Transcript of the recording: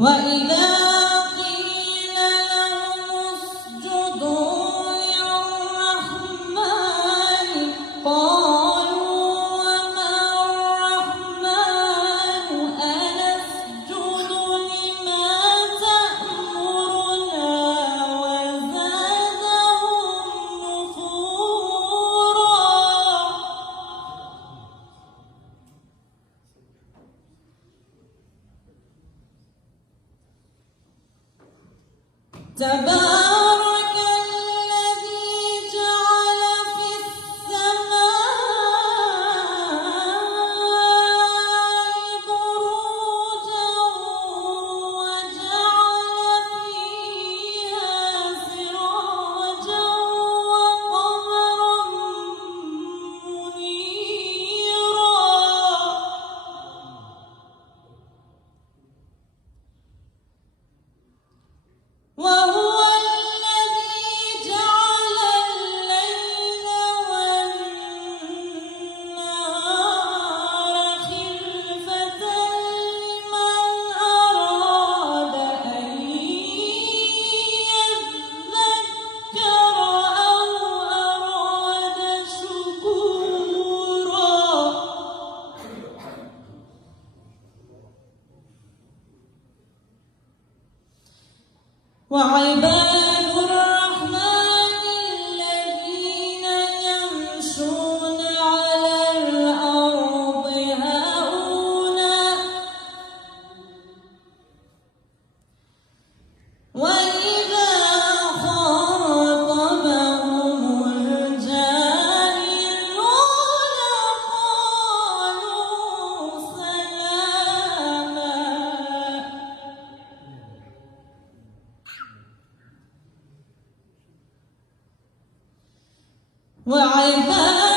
وإذا قيل لهم اسجدوا للرحمن قالوا وما الرحمن أنسجد لما تأمرنا وزادهم نفورا. تبارك الذي جعل في السماء بروجا وجعل فيها سراجا وقمرا منيرا. وهو الذي جعل الليل والنهار خلفة لمن أراد أن يذكر أو أراد شكورا. وعباد الرحمن الذين يمشون على الأرض هونا وإذا خاطبهم الجاهلون قالوا سلاما. وعباد